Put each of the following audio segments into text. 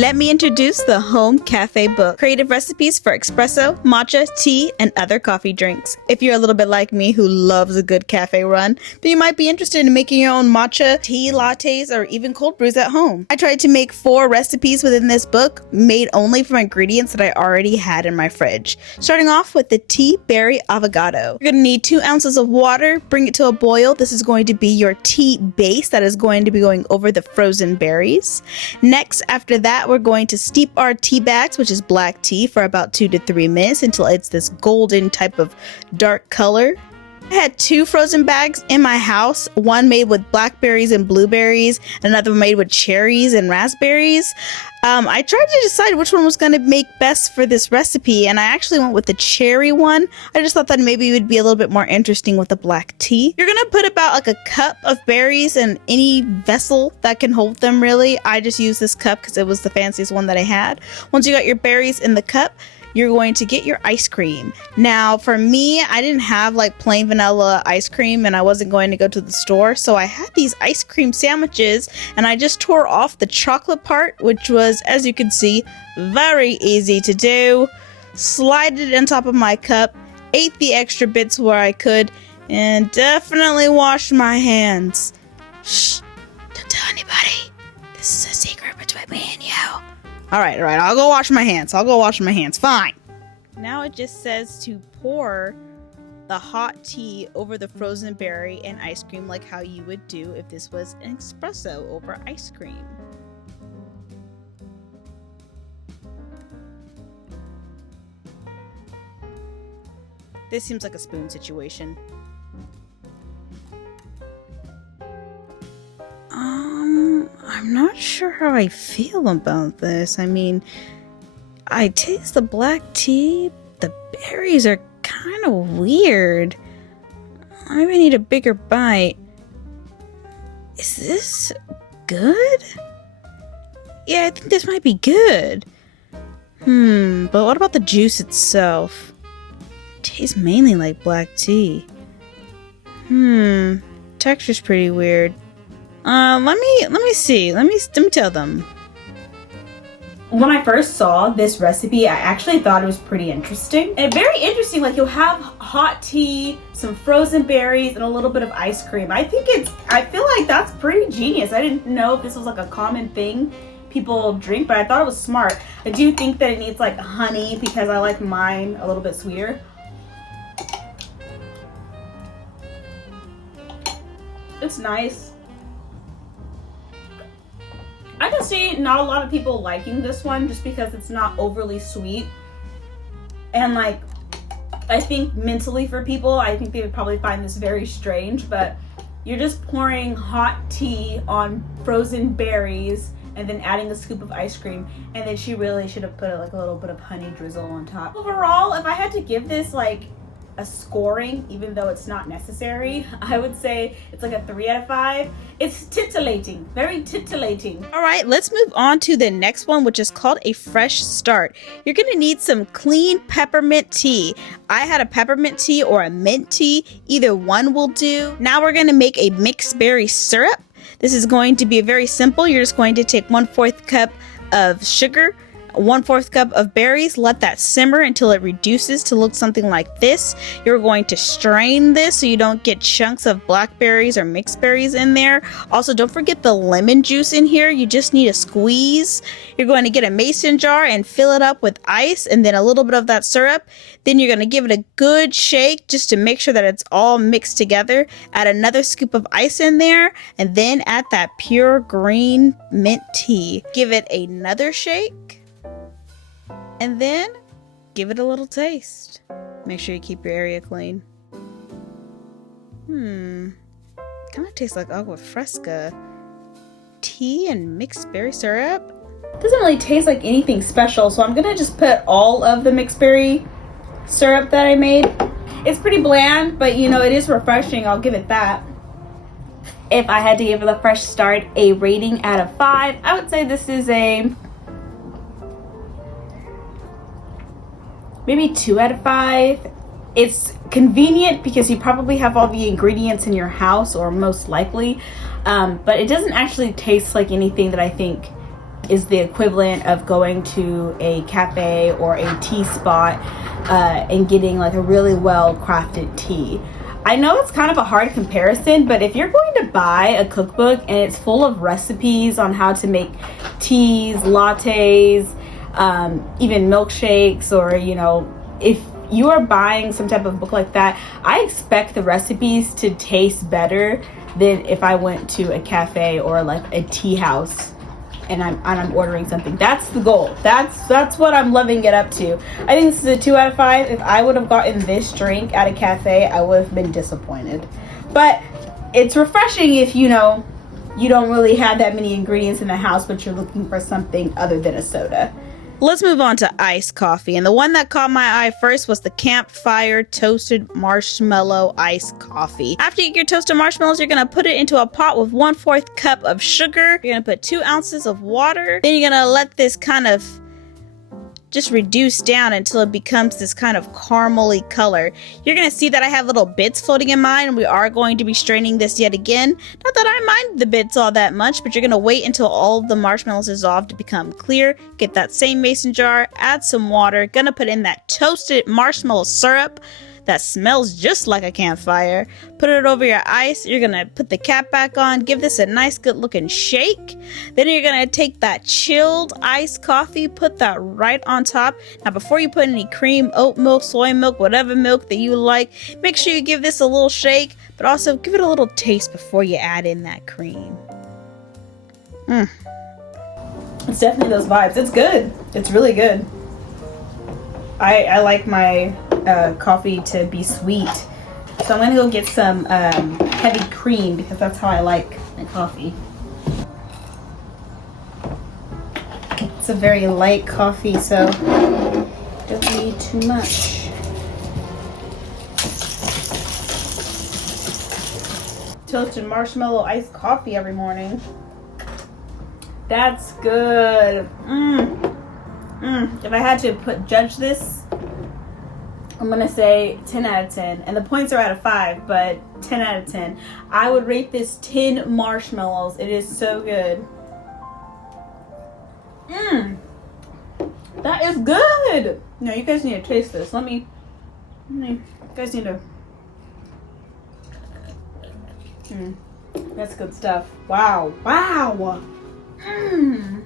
Let me introduce the Home Cafe book. Creative recipes for espresso, matcha, tea, and other coffee drinks. If you're a little bit like me who loves a good cafe run, then you might be interested in making your own matcha, tea, lattes, or even cold brews at home. I tried to make 4 recipes within this book, made only from ingredients that I already had in my fridge. Starting off with the tea berry avocado. You're gonna need 2 ounces of water, bring it to a boil. This is going to be your tea base that is going to be going over the frozen berries. Next, after that, we're going to steep our tea bags, which is black tea, for about 2 to 3 minutes until it's this golden type of dark color. I had 2 frozen bags in my house, one made with blackberries and blueberries, another one made with cherries and raspberries. I tried to decide which one was going to make best for this recipe, and I actually went with the cherry one. I just thought that maybe it would be a little bit more interesting with the black tea. You're going to put about like a cup of berries in any vessel that can hold them, really. I just used this cup because it was the fanciest one that I had. Once you got your berries in the cup, you're going to get your ice cream. Now, for me, I didn't have like plain vanilla ice cream and I wasn't going to go to the store, so I had these ice cream sandwiches and I just tore off the chocolate part, which was, as you can see, very easy to do. Slided it on top of my cup, ate the extra bits where I could, and definitely washed my hands. Shh, don't tell anybody. This is a secret between me and you. All right, I'll go wash my hands. Fine. Now it just says to pour the hot tea over the frozen berry and ice cream like how you would do if this was an espresso over ice cream. This seems like a spoon situation. I'm not sure how I feel about this. I mean, I taste the black tea. The berries are kind of weird. I may need a bigger bite. Is this good? Yeah, I think this might be good. But what about the juice itself? It tastes mainly like black tea. Texture's pretty weird. Let me see. Let me tell them. When I first saw this recipe, I actually thought it was pretty interesting. And very interesting, like you'll have hot tea, some frozen berries, and a little bit of ice cream. I feel like that's pretty genius. I didn't know if this was like a common thing people drink, but I thought it was smart. I do think that it needs like honey because I like mine a little bit sweeter. It's nice. I can see not a lot of people liking this one just because it's not overly sweet. And like, I think mentally for people, I think they would probably find this very strange, but you're just pouring hot tea on frozen berries and then adding a scoop of ice cream. And then she really should have put like a little bit of honey drizzle on top. Overall, if I had to give this like a scoring, even though it's not necessary, I would say it's like a 3 out of 5. It's titillating, very titillating. All right, let's move on to the next one, which is called a fresh start. You're gonna need some clean peppermint tea. I had a peppermint tea or a mint tea, either one will do. Now we're gonna make a mixed berry syrup. This is going to be very simple. You're just going to take 1/4 cup of sugar, 1/4 cup of berries, let that simmer until it reduces to look something like this. You're going to strain this so you don't get chunks of blackberries or mixed berries in there. Also, don't forget the lemon juice in here. You just need a squeeze. You're going to get a mason jar and fill it up with ice and then a little bit of that syrup. Then you're going to give it a good shake just to make sure that it's all mixed together. Add another scoop of ice in there and then add that pure green mint tea. Give it another shake. And then give it a little taste. Make sure you keep your area clean. Kind of tastes like agua fresca. Tea and mixed berry syrup. Doesn't really taste like anything special, so I'm gonna just put all of the mixed berry syrup that I made. It's pretty bland, but you know, it is refreshing. I'll give it that. If I had to give the fresh start a rating out of 5, I would say this is a maybe 2 out of 5. It's convenient because you probably have all the ingredients in your house, or most likely, but it doesn't actually taste like anything that I think is the equivalent of going to a cafe or a tea spot and getting like a really well crafted tea. I know it's kind of a hard comparison, but if you're going to buy a cookbook and it's full of recipes on how to make teas, lattes, even milkshakes, or if you are buying some type of book like that, I expect the recipes to taste better than if I went to a cafe or like a tea house and I'm ordering something. That's the goal. That's what I'm loving it up to. I think this is a 2 out of 5. If I would have gotten this drink at a cafe, I would have been disappointed. But it's refreshing if you don't really have that many ingredients in the house, but you're looking for something other than a soda. Let's move on to iced coffee. And the one that caught my eye first was the Campfire Toasted Marshmallow Iced Coffee. After you get your toasted marshmallows, you're going to put it into a pot with 1/4 cup of sugar. You're going to put 2 ounces of water. Then you're going to let this kind of just reduce down until it becomes this kind of caramely color. You're going to see that I have little bits floating in mine, and we are going to be straining this yet again. Not that I mind the bits all that much, but you're going to wait until all of the marshmallows dissolve to become clear. Get that same mason jar, add some water, gonna put in that toasted marshmallow syrup that smells just like a campfire. Put it over your ice. You're gonna put the cap back on, give this a nice good looking shake. Then you're gonna take that chilled iced coffee, put that right on top. Now before you put any cream, oat milk, soy milk, whatever milk that you like, make sure you give this a little shake, but also give it a little taste before you add in that cream. It's definitely those vibes. It's good. It's really good. I like my coffee to be sweet, so I'm gonna go get some heavy cream because that's how I like my coffee. It's a very light coffee, so don't need too much. Toasted marshmallow iced coffee every morning. That's good. If I had to judge this, I'm gonna say 10 out of 10. And the points are out of 5, but 10 out of 10. I would rate this 10 marshmallows. It is so good. That is good. No, you guys need to taste this. You guys need to. That's good stuff. Wow.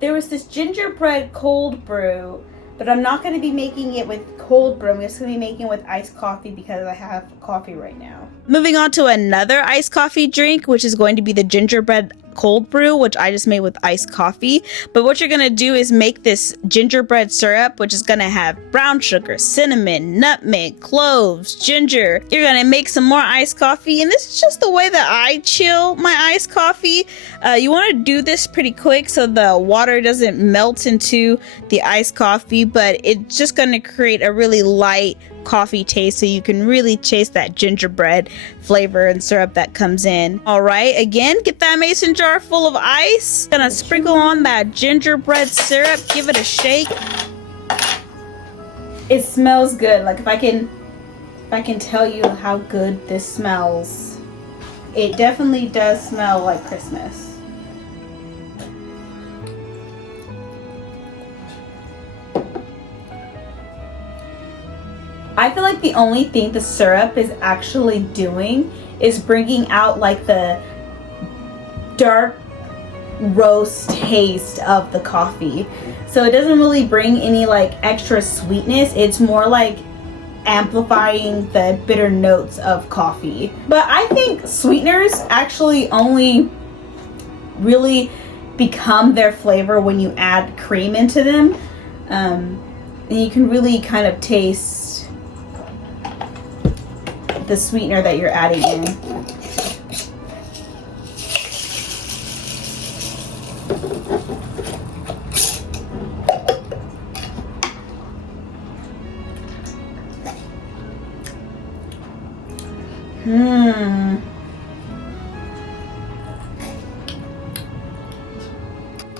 There was this gingerbread cold brew, but I'm not going to be making it with cold brew. I'm just going to be making it with iced coffee because I have coffee right now. Moving on to another iced coffee drink, which is going to be the gingerbread cold brew, which I just made with iced coffee. But what you're going to do is make this gingerbread syrup, which is going to have brown sugar, cinnamon, nutmeg, cloves, ginger. You're going to make some more iced coffee, and this is just the way that I chill my iced coffee. You want to do this pretty quick so the water doesn't melt into the iced coffee, but it's just going to create a really light coffee taste, so you can really taste that gingerbread flavor and syrup that comes in. All right, again, get that mason jar full of ice. Gonna sprinkle on that gingerbread syrup, give it a shake. It smells good. Like if I can tell you how good this smells, it definitely does smell like Christmas. I feel like the only thing the syrup is actually doing is bringing out like the dark roast taste of the coffee. So it doesn't really bring any like extra sweetness. It's more like amplifying the bitter notes of coffee. But I think sweeteners actually only really become their flavor when you add cream into them. And you can really kind of taste the sweetener that you're adding in.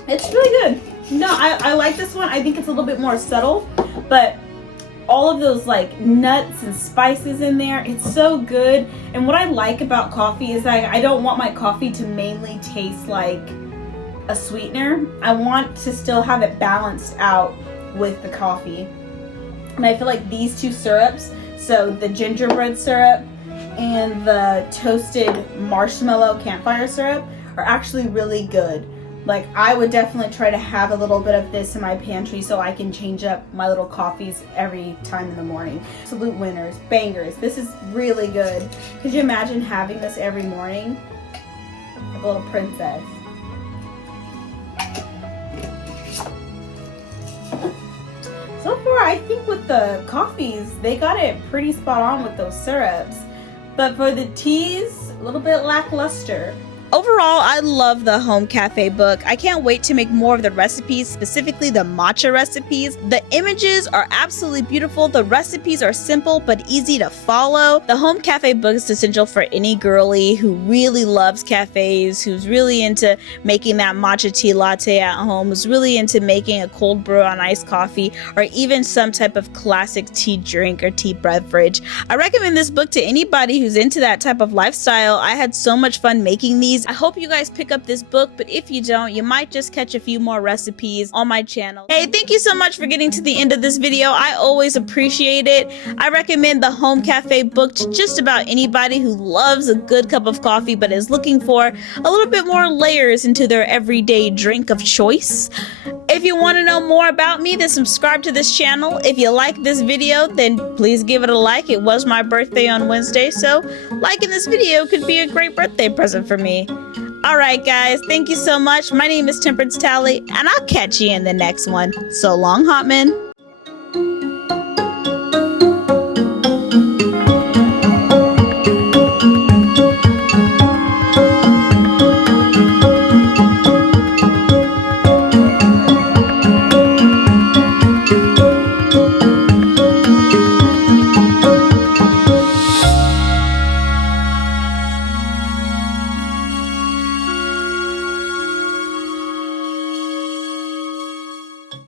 It's really good. No, I like this one. I think it's a little bit more subtle, but all of those like nuts and spices in there, it's so good. And what I like about coffee is I don't want my coffee to mainly taste like a sweetener. I want to still have it balanced out with the coffee. And I feel like these two syrups, so the gingerbread syrup and the toasted marshmallow campfire syrup, are actually really good. Like, I would definitely try to have a little bit of this in my pantry so I can change up my little coffees every time in the morning. Absolute winners, bangers. This is really good. Could you imagine having this every morning? Like a little princess. So far, I think with the coffees, they got it pretty spot on with those syrups. But for the teas, a little bit lackluster. Overall, I love the Home Cafe book. I can't wait to make more of the recipes, specifically the matcha recipes. The images are absolutely beautiful. The recipes are simple but easy to follow. The Home Cafe book is essential for any girly who really loves cafes, who's really into making that matcha tea latte at home, who's really into making a cold brew on iced coffee, or even some type of classic tea drink or tea beverage. I recommend this book to anybody who's into that type of lifestyle. I had so much fun making these. I hope you guys pick up this book, but if you don't, you might just catch a few more recipes on my channel. Hey, thank you so much for getting to the end of this video. I always appreciate it. I recommend the Home Cafe book to just about anybody who loves a good cup of coffee but is looking for a little bit more layers into their everyday drink of choice. If you want to know more about me, then subscribe to this channel. If you like this video, then please give it a like. It was my birthday on Wednesday, so liking this video could be a great birthday present for me. Alright guys, thank you so much. My name is Temperance Tally, and I'll catch you in the next one. So long, Hotman.